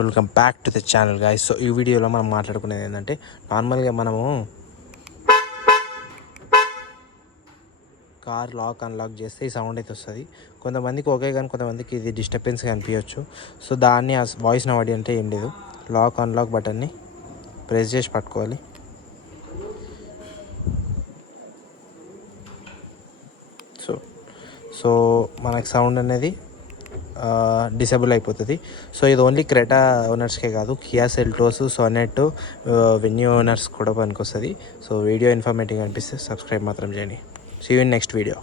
Welcome back to the channel guys. So ఈ వీడియోలో మనం మాట్లాడుకునేది ఏంటంటే, నార్మల్గా మనము కార్ లాక్ అన్లాక్ చేస్తే ఈ సౌండ్ అయితే వస్తుంది. కొంతమందికి ఓకే, కానీ కొంతమందికి ఇది డిస్టర్బెన్స్గా అనిపించవచ్చు. సో దాన్ని ఆ వాయిస్ నవాడి అంటే ఏం లేదు, లాక్ అన్లాక్ బటన్ని ప్రెస్ చేసి పట్టుకోవాలి. సో మనకు సౌండ్ అనేది డిసేబుల్ అయిపోతుంది. సో ఇది ఓన్లీ క్రెటా ఓనర్స్కే కాదు, Kia Seltos, Sonet, Venue owners కూడా పనికొస్తుంది. సో వీడియో ఇన్ఫర్మేటివ్ అనిపిస్తే సబ్స్క్రైబ్ మాత్రం చేయండి. See you in next video.